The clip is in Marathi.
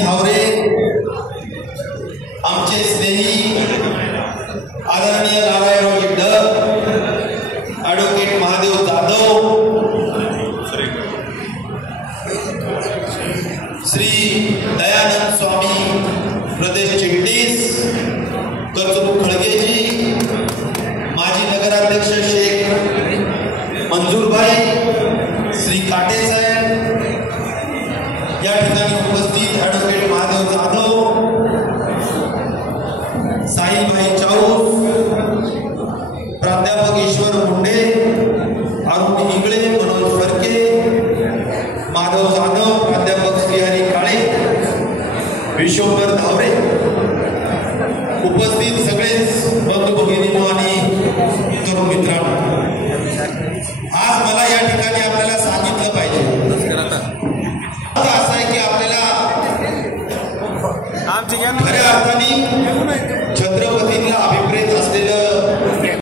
धावरे, आमचे स्नेही आदरणीय नारायणराव ढग, ॲडव्होकेट महादेव जाधव, श्री दयानंद स्वामी प्रदेश चिटणीस कर्जमुख खळगेजी, माजी नगराध्यक्ष शेख मंजूरभाई, श्री काटे साहेब, या ठिकाणी उपस्थित ॲडव्होकेट महादेव जाधव, साहिलभाई चाऊस, प्राध्यापक ईश्वर मुंडे, अरुण इंगळे, मनोज फरके, माधव जाधव, प्राध्यापक श्रीहरी काळे, विश्वंभर धावरे, उपस्थित सगळेच बंधू भगिनींनो आणि तरुण मित्रांनो, आज मला या ठिकाणी आपल्याला सांगितलं पाहिजे असं आहे की आपल्याला खऱ्या अर्थाने